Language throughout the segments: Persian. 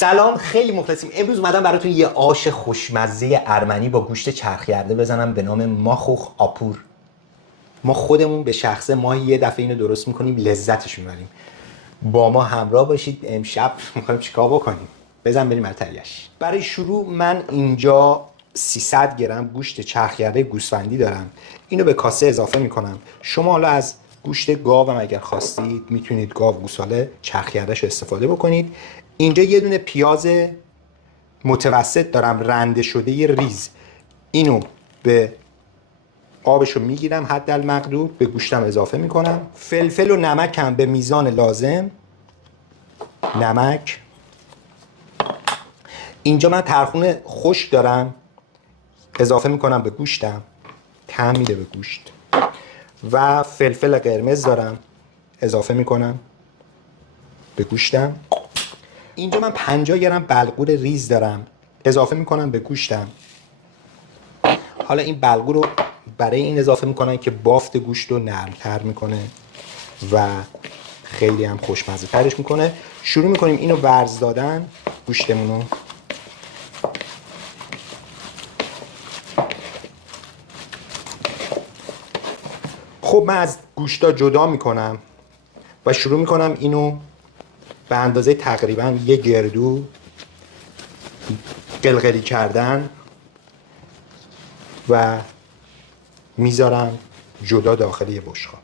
سلام، خیلی مخلصیم. امروز اومدم براتون یه آش خوشمزه ارمنی با گوشت چرخیرده بزنم به نام ماخوخ آپور. ما خودمون به شخصه ماهی یه دفعه اینو درست میکنیم، لذتش میبریم. با ما همراه باشید. امشب میخوایم چیکار بکنیم؟ بزن بریم تهیه‌اش. برای شروع من اینجا 300 گرم گوشت چرخیرده گوسفندی دارم. اینو به کاسه اضافه میکنم. شما حالا از گوشت گاو هم اگر خواستید میتونید گاو گوساله چرخیرده‌شو استفاده بکنید. اینجا یه دونه پیاز متوسط دارم رنده شده یه ریز. اینو به آبشو میگیرم حدالمقدور، به گوشتم اضافه میکنم. فلفل و نمکم به میزان لازم. نمک. اینجا من ترخون خشک دارم اضافه میکنم به گوشتم، طعم میده به گوشت. و فلفل قرمز دارم اضافه میکنم به گوشتم. اینجا من 50 گرم بلغور ریز دارم اضافه میکنم به گوشتم. حالا این بلغور رو برای این اضافه میکنم که بافت گوشت رو نرمتر میکنه و خیلی هم خوشمزه ترش میکنه. شروع میکنیم اینو ورز دادن گوشتمونو. خب من از گوشتا جدا میکنم و شروع میکنم اینو به اندازه تقریبا یه گردو قلقلی کردن و میذارم جدا داخل یه بشقاب.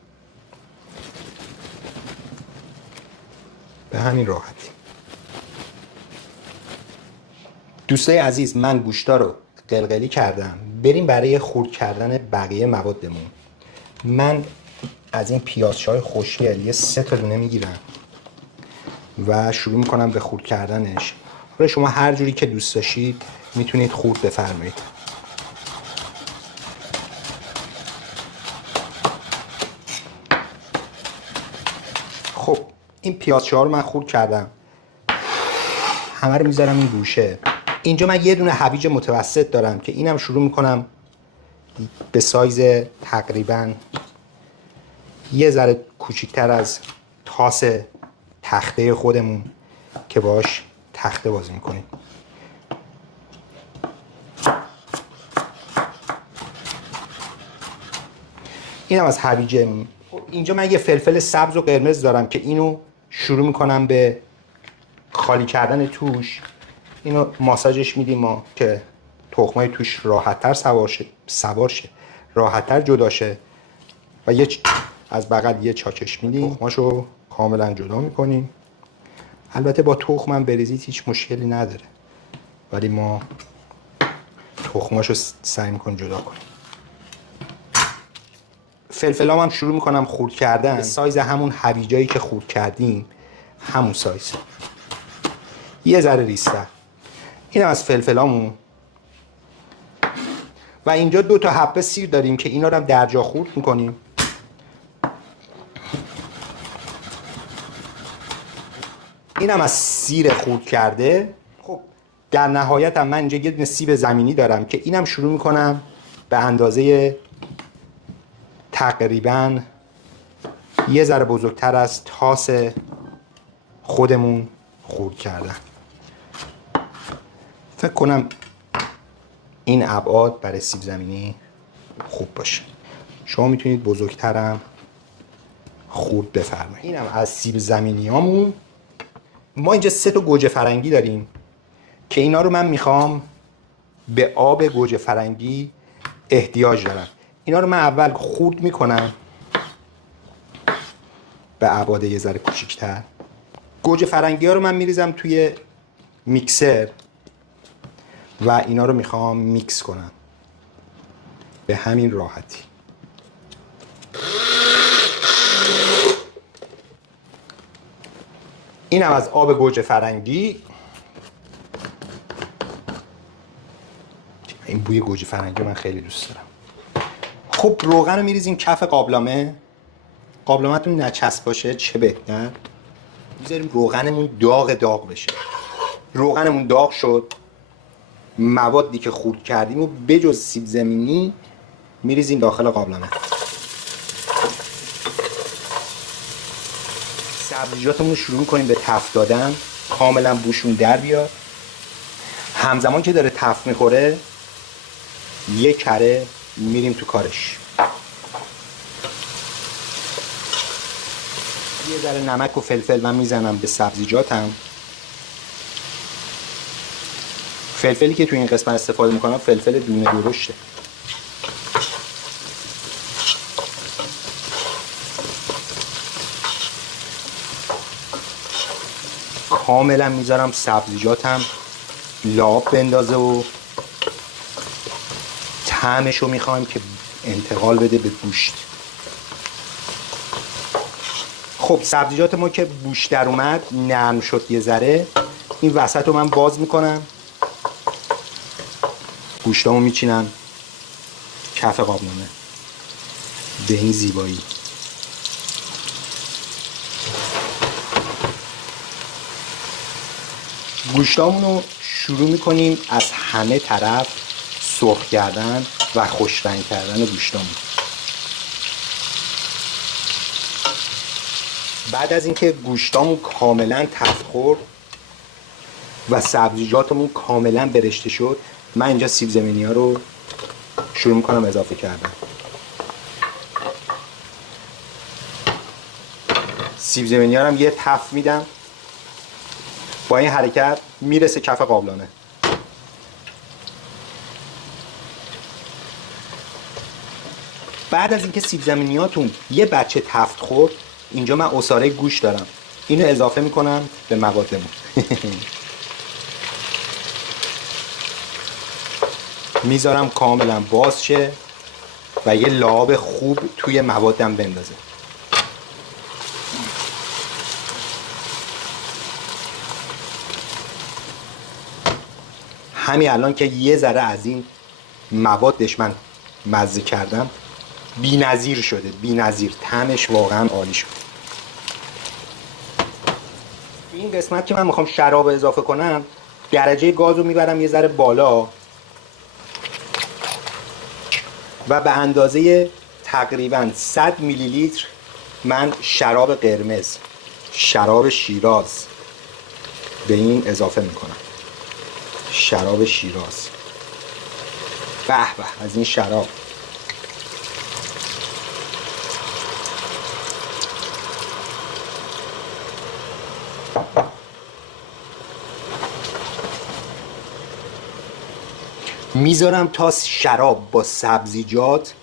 به همین راحتی. دوستای عزیز، من گوشتا رو قلقلی کردم. بریم برای خرد کردن بقیه موادمون. من از این پیازچای خوشگل یه 3 تا دونه میگیرم و شروع میکنم به خرد کردنش. حالا شما هر جوری که دوست داشتید میتونید خرد بفرمایید. خب این پیازچه‌ها رو من خرد کردم، همه رو میذارم این گوشه. اینجا من یه دونه هویج متوسط دارم که اینم شروع میکنم به سایز تقریبا یه ذره کوچیکتر از تاس تخته خودمون که باش تخته بازی میکنیم. اینم از هویج. اینجا من یه فلفل سبز و قرمز دارم که اینو شروع میکنم به خالی کردن توش. اینو ماساژش میدیم ما که تخمای توش راحت‌تر سوار شه، راحت‌تر جدا شه. و از بغل یه چاکش میدیم، تخماشو کاملا جدا میکنیم. البته با تخمم بریزید هیچ مشکلی نداره، ولی ما تخماشو سعی میکنیم جدا کنیم. فلفلام هم شروع میکنم خرد کردن. سایز همون هویجایی که خرد کردیم، همون سایز، یه ذره ریزتر. اینم از فلفلامون. و اینجا 2 تا حبه سیر داریم که اینا رو هم در جا خرد میکنیم. اینم از سیر خرد کرده. خب در نهایت هم من اینجا یه دونه سیب زمینی دارم که اینم شروع میکنم به اندازه تقریبا یه ذره بزرگتر از تاس خودمون خرد کردن. فکر کنم این ابعاد برای سیب زمینی خوب باشه. شما میتونید بزرگترم خرد بفرمایید. اینم از سیب زمینیامون. ما اینجا 3 تا گوجه فرنگی داریم که اینا رو من میخوام به آب گوجه فرنگی احتیاج دارم. اینا رو من اول خرد میکنم به ابعاد یه ذره کوچیک‌تر. گوجه فرنگی ها رو من میریزم توی میکسر و اینا رو میخوام میکس کنم به همین راحتی. اینم از آب گوجه فرنگی. این بوی گوجه فرنگی من خیلی دوست دارم. خب روغن رو میریزیم کف قابلمه. قابلمه‌تون نچسب باشه چه بهتر. میذاریم روغنمون داغ بشه. روغنمون داغ شد. موادی که خرد کردیم و بجز سیب زمینی میریزیم داخل قابلمه. سبزیجاتمون رو شروع کنیم به تفت دادن. کاملا بوشون در بیاد. همزمان که داره تفت میخوره یه کره میریم تو کارش. یه ذره نمک و فلفل من میزنم به سبزیجاتم. فلفلی که تو این قسمت استفاده میکنم فلفل دونه درشته. کاملا میذارم سبزیجاتم لاب بندازه و طعمش رو میخوایم که انتقال بده به گوشت. خب سبزیجات ما که بوش در اومد نرم شد یه ذره، این وسط رو من باز میکنم، گوشتامو میچینم کف قابلمه به این زیبایی. گوشتامون رو شروع میکنیم از همه طرف سرخ کردن و خوش رنگ کردن گوشتامون. بعد از اینکه گوشتامون کاملا تفت خورد و سبزیجاتمون کاملا برشته شد، من اینجا سیب زمینی ها رو شروع میکنم اضافه کردن. سیب زمینی ها رو هم یه تفت میدم، با این حرکت میرسه کف قابلانه. بعد از اینکه سیب زمینیاتون یه بچه تفت خورد، اینجا من عصاره گوشت دارم، اینو اضافه میکنم به موادمون. میذارم کاملا باز شه و یه لعاب خوب توی موادم بندازه. همین الان که یه ذره از این موادش من مزه کردم، بی‌نظیر شده، بی‌نظیر. طعمش واقعا عالی شد. این قسمت که من میخوام شراب اضافه کنم، درجه گاز رو میبرم یه ذره بالا و به اندازه تقریبا 100 میلی لیتر من شراب قرمز، شراب شیراز به این اضافه میکنم. شراب شیراز، به به از این شراب. میذارم تا شراب با سبزیجات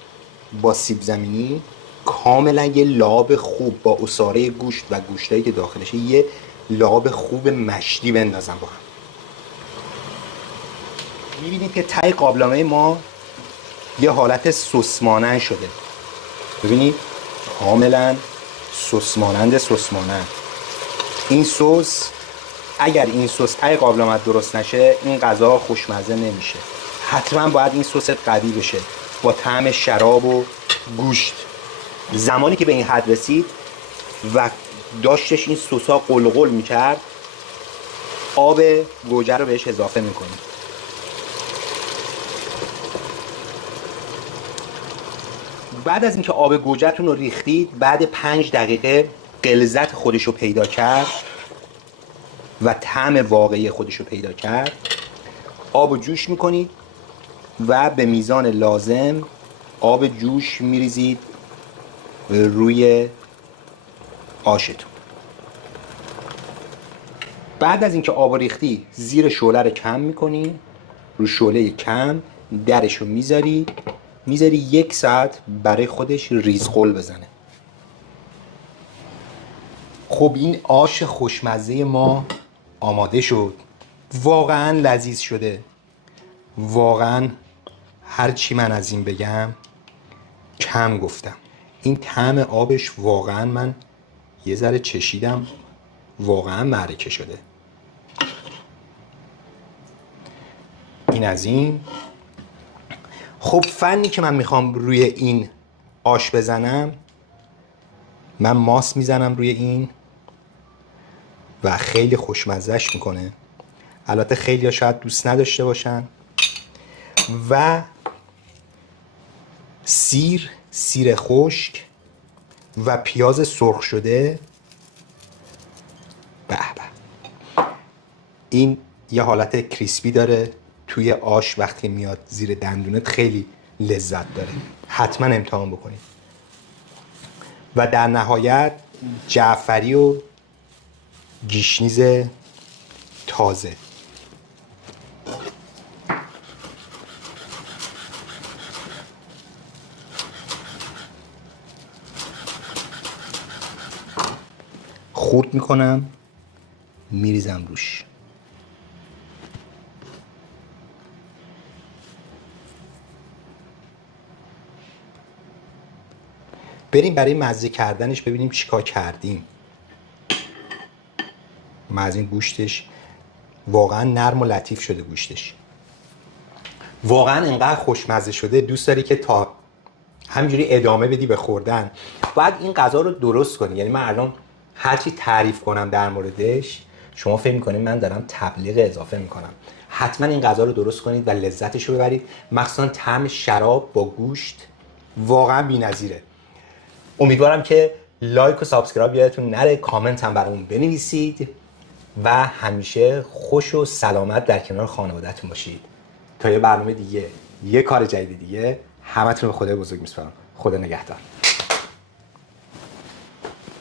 با سیب زمینی کاملا یه لعاب خوب با عصاره گوشت و گوشتایی که داخلشه یه لعاب خوب مشتی بندازم با هم. میبینید که ته قابلمه ما یه حالت سس مانند شده. ببینید کاملا سس مانند این سس، اگر این سس ته قابلمه درست نشه این غذا خوشمزه نمیشه. حتما باید این سس قوی بشه با طعم شراب و گوشت. زمانی که به این حد رسید و داشتش این سسا قلقل میکرد، آب گوجه رو بهش اضافه میکنیم. بعد از اینکه آب گوجه‌تون رو ریختید، بعد 5 دقیقه غلظت خودش رو پیدا کرد و طعم واقعی خودش رو پیدا کرد، آب رو جوش میکنید و به میزان لازم آب جوش میریزید روی آشتون. بعد از اینکه آب ریختی زیر شعله رو کم میکنی، رو شعله کم درش رو میذاری 1 ساعت برای خودش ریزخل بزنه. خب این آش خوشمزه ما آماده شد. واقعا لذیذ شده. واقعا هرچی من از این بگم کم گفتم. این طعم آبش واقعا من یه ذره چشیدم، واقعا معرکه شده. این از این. خب فنی که من میخوام روی این آش بزنم، من ماست میزنم روی این و خیلی خوشمزهش میکنه. البته خیلی ها شاید دوست نداشته باشن. و سیر خشک و پیاز سرخ شده. به به این یه حالت کریسپی داره توی آش، وقتی میاد زیر دندونت خیلی لذت داره. حتما امتحان بکنید. و در نهایت جعفری و گیشنیز تازه. خورد میکنم، میریزم روش. بریم برای مزه کردنش ببینیم چیکار کردیم. من از این گوشتش واقعا نرم و لطیف شده. گوشتش واقعا انقدر خوشمزه شده، دوست داری که تا همینجوری ادامه بدی به خوردن. باید این غذا رو درست کنی. یعنی من الان هرچی تعریف کنم در موردش شما فکر میکنید من دارم تبلیغ اضافه میکنم. حتما این غذا رو درست کنید و لذتش رو ببرید. مخصوصا طعم شراب با گوشت واقعا بی‌نظیره. امیدوارم که لایک و سابسکرایب یادتون نره، کامنت هم برامون بنویسید و همیشه خوش و سلامت در کنار خانواده‌تون باشید. تا یه برنامه دیگه، یه کار جدید دیگه، همتون رو به خدای بزرگ میسپارم. خدا نگهدار.